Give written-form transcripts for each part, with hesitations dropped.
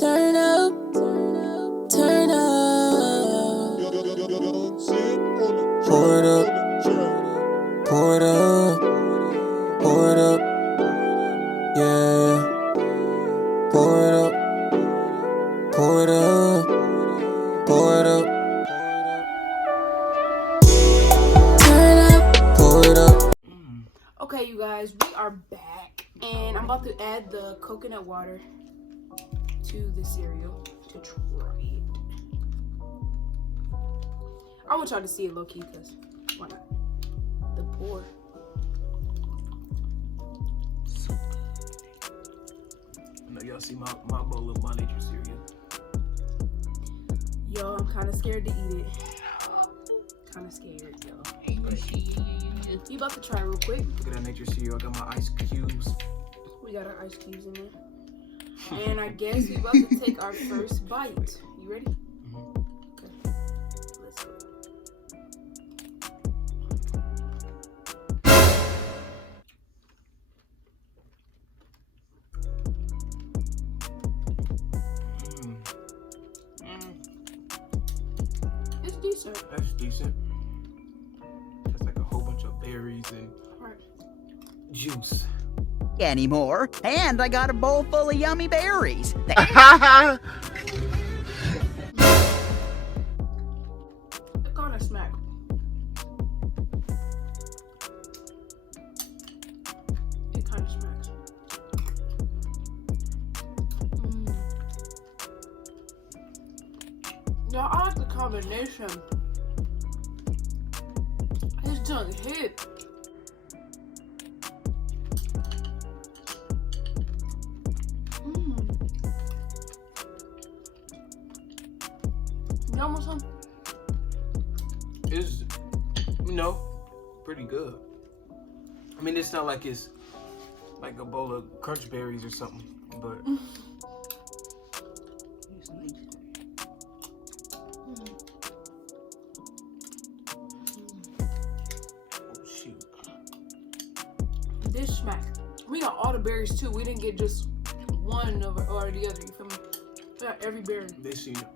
Turn up, turn up. Pour it up, pour it up, pour it up, yeah. Pour it up, pour it up, pour it up. Turn up, pour it up. Okay, you guys, we are back, and I'm about to add the coconut water to the cereal to try it. I want y'all to see it low key, because why not? The pour. I know y'all see my bowl of my nature cereal. Yo, I'm kind of scared to eat it. Kind of scared, yo. You about to try real quick? Look at that nature cereal. I got my ice cubes. We got our ice cubes in there. And I guess we about to take our first bite. You ready? Okay. Let's go. It's decent. That's decent. That's like a whole bunch of berries and juice. Anymore, and I got a bowl full of yummy berries. It kind of smack. It kind of smacks. Yeah, I like the combination. It's done hit. You almost some? It's, you know, pretty good. I mean, it's not like it's like a bowl of crunch berries or something, but oh shoot. This smack. We got all the berries too. We didn't get just one or the other. You feel me? We got every berry. They seen it.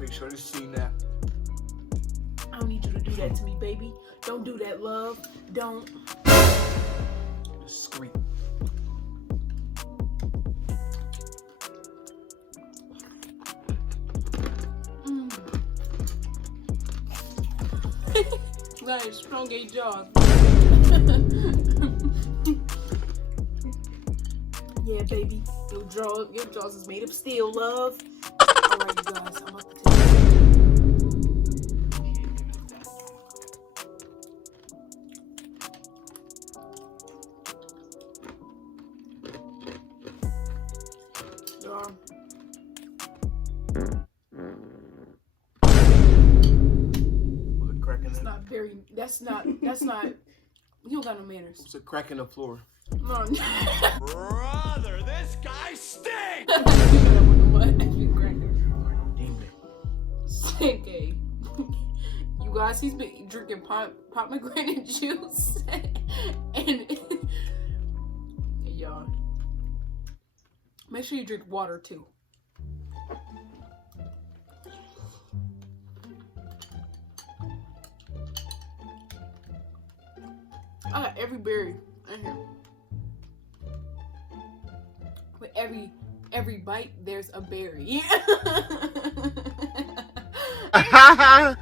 Make sure they seen that. I don't need you to do that to me, baby. Don't do that, love. Don't. Squeak. Nice, strong A jaws. Yeah, baby. Your jaws is made of steel, love. Alright, you guys, I'm about to take it. Was it cracking? That's not very. That's not. You don't got no manners. It's a crack in the floor. No. Brother, this guy stinks! Damn it. Okay. You guys, he's been drinking pomegranate juice. And y'all, make sure you drink water too. I got every berry in here. With every bite, there's a berry. I'm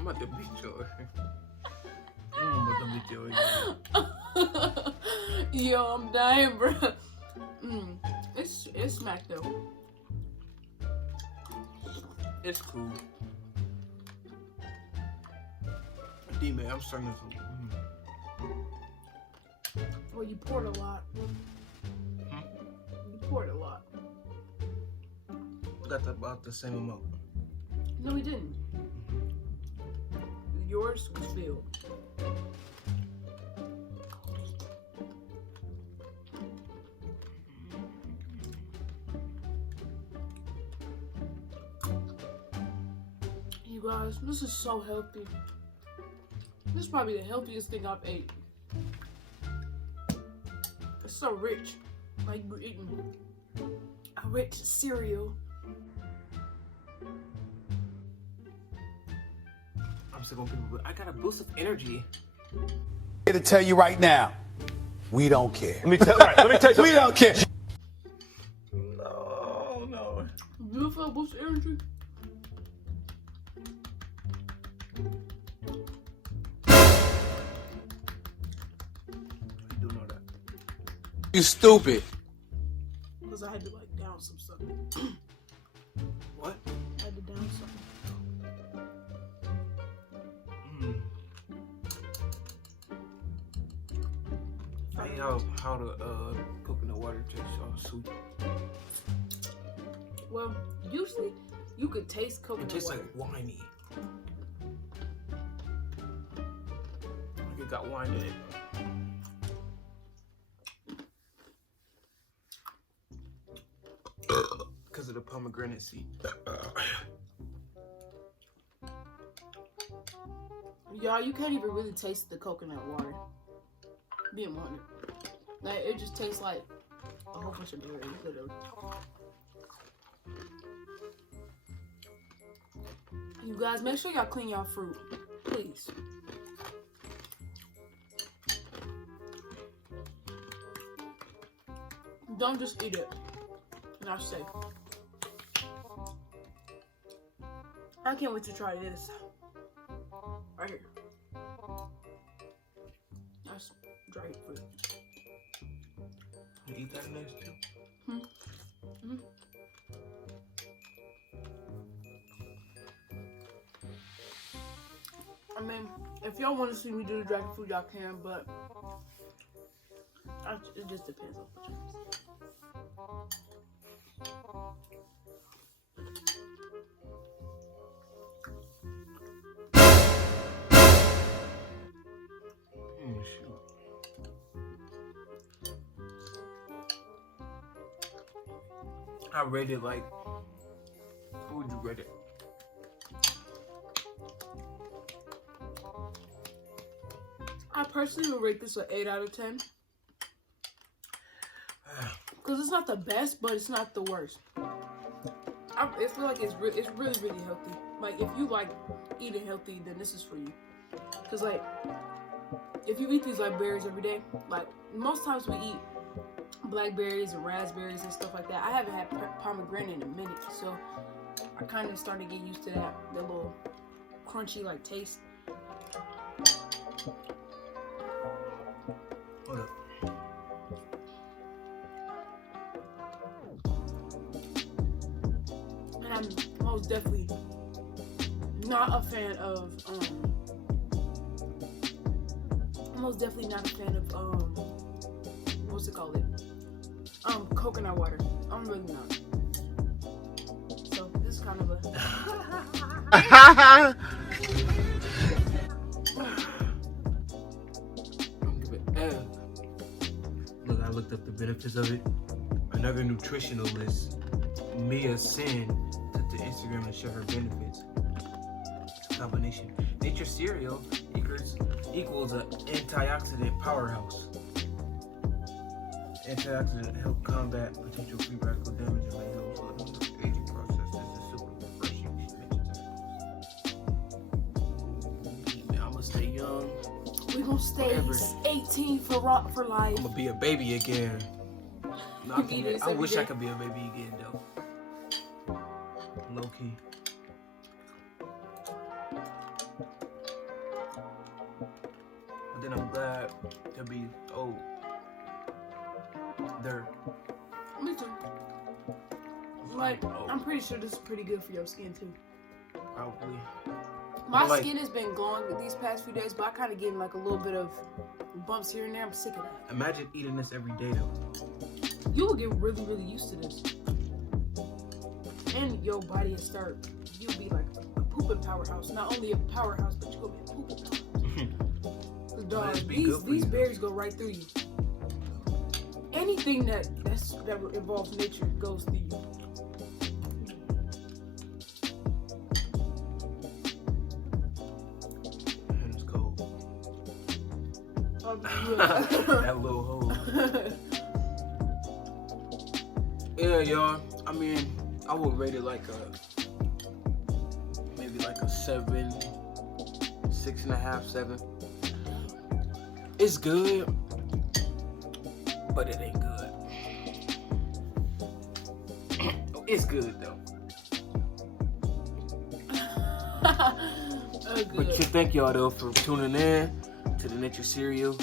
about to beat your I'm about to beat your Yo, I'm dying, bro. It's smack though. It's cool. D-man, I'm starting to. Well, you poured a lot. You poured a lot. Got about the same amount. No, we didn't. Yours was filled. You guys, this is so healthy. This is probably the healthiest thing I've ate. It's so rich. Like you're eating a rich cereal. I'm still gonna people, I got a boost of energy. Here to tell you right now, we don't care. Let me tell you. We don't care. No. Beautiful boost of energy. You do know that. You stupid. Because I had to like down some stuff. What? I had to down something. I hate how the coconut water tastes all sweet. Well, usually you could taste coconut It tastes water. like winey. Like it got wine in it. Because of the pomegranate seed. Y'all, you can't even really taste the coconut water. Being honest. Like, it just tastes like a whole bunch of berries, literally. You guys, make sure y'all clean y'all fruit. Please. Don't just eat it. Not safe. I can't wait to try this. Right here. That's dried fruit. You eat that next too? I mean, if y'all want to see me do the dragon food, y'all can, but it just depends on what you Shoot. I rate it like, what would you rate it? I personally would rate this an 8 out of 10. Because it's not the best, but it's not the worst. I feel like it's really, really healthy. Like, if you like eating healthy, then this is for you. Because, like, if you eat these, like, berries every day, like, most times we eat blackberries and raspberries and stuff like that. I haven't had pomegranate in a minute, so I kind of started to get used to that little crunchy, like, taste. Hold up. And I'm most definitely not a fan of, what's it called? Coconut water. I'm really not. So this is kind of a. Look, I looked up the benefits of it. Another nutritionalist, Mia Sin, took to Instagram to share her benefits. Combination. Nature cereal equals an antioxidant powerhouse. Antioxidant help combat potential free radical damage and may help slow down the aging process. This is super refreshing. She mentions that. I'm gonna stay young. We're gonna stay Forever. 18 for life. I'm gonna be a baby again. No, I wish I could be a baby again though. Low key. But then I'm glad to be old. Me too. Like, I'm pretty sure this is pretty good for your skin too. Probably. My skin has been glowing these past few days, but I kind of getting like a little bit of bumps here and there. I'm sick of that. Imagine eating this every day though. You will get really, really used to this. And your body will start, you'll be like a pooping powerhouse. Not only a powerhouse, but you're gonna be a pooping powerhouse. Cause dog, these berries go right through you. Anything that involves nature goes through you. And it's cold. Yeah. That little hole. Yeah, y'all. I mean, I would rate it like maybe like a 7, 6.5, 7. It's good, but it ain't good. It's good though. But thank y'all though for tuning in to the Nature Cereal.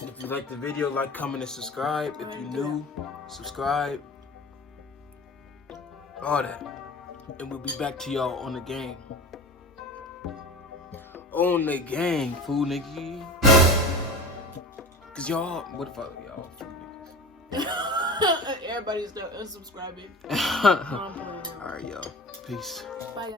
And if you like the video, like, comment, and subscribe. If you're new, subscribe. All that. And we'll be back to y'all on the gang. On the gang, fool nigga. Cause y'all, what if y'all fool niggas? Everybody's not unsubscribing. Alright, y'all. Peace. Bye.